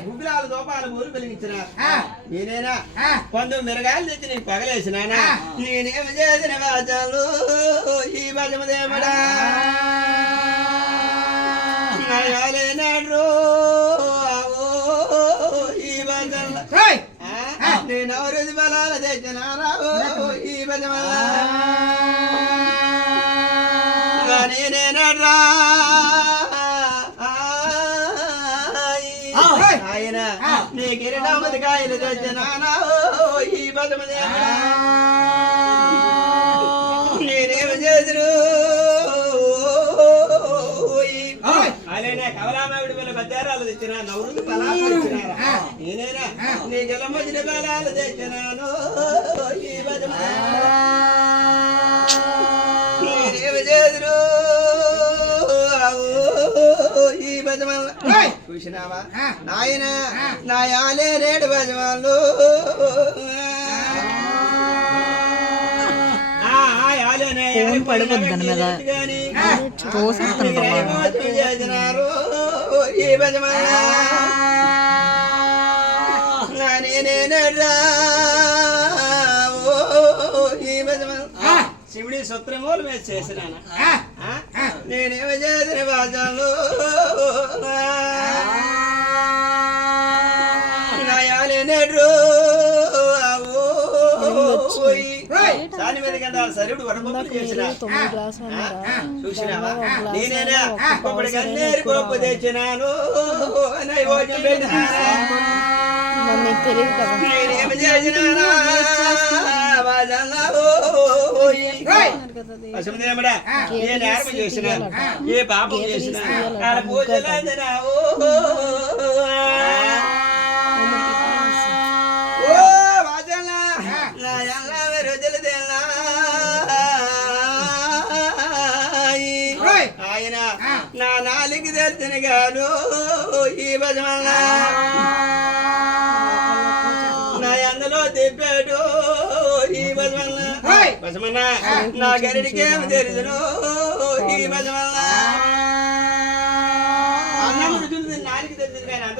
గుగ్గులాలు దోపాలు ఊరు వెలిగించిన నేనేనా కొంత మిరగాయలు తెచ్చి నీకు పగలేసినానా నేనేమి చేసిన వాచాలు ఈ భజమదేమడా నాడు ఈ భజన నేను ఎవరిది బలాలు తెచ్చినారా ఈ భజమల నేనేనడ్రా ఆయన నీ కిరీటమది కాయలు తెచ్చినానా ఈ భజమదే నేనేమి చేతురు అలానే కవలామావిడి పిల్ల బద్దారాలు తెచ్చినా నవ్వులు బలాలు తెచ్చినారా నేనేనా నీ గెలమజిన బలాలు తెచ్చినాను ఈ భజమదే నేనేమి చేతురు ఈ భజమల్ల చూసినావా నాయన నాయాలే రేడు భజమాలు ఈ భజమల్ల నేనేనడ్రా ఈ భజమల్ల శివుడి సూత్రమూలు మీద చేసినాను నేనేమి చేసిన భాషలు దాని మీద కంటే సరుడు వడపప్పులు చేసిన చూసినావా నేనేనా ఒకటి కన్నేరు పప్పు తెచ్చినాను నేనేమి చేసినా అసమదేమడా ఏ నేర్ప చేసినా ఏ పాపం చేసినా పూజలావు ఆయన నా నాలుగు తెలిసిన గాను ఈ భజమల్ల నా అందులో తిప్పాడు ఈ భజమల్ల భజమన్న నా గరిడికేమి తెలుసును ఈ భజమల్ల అన్నముడు నాలుగు తెలిసిన కానీ అందులో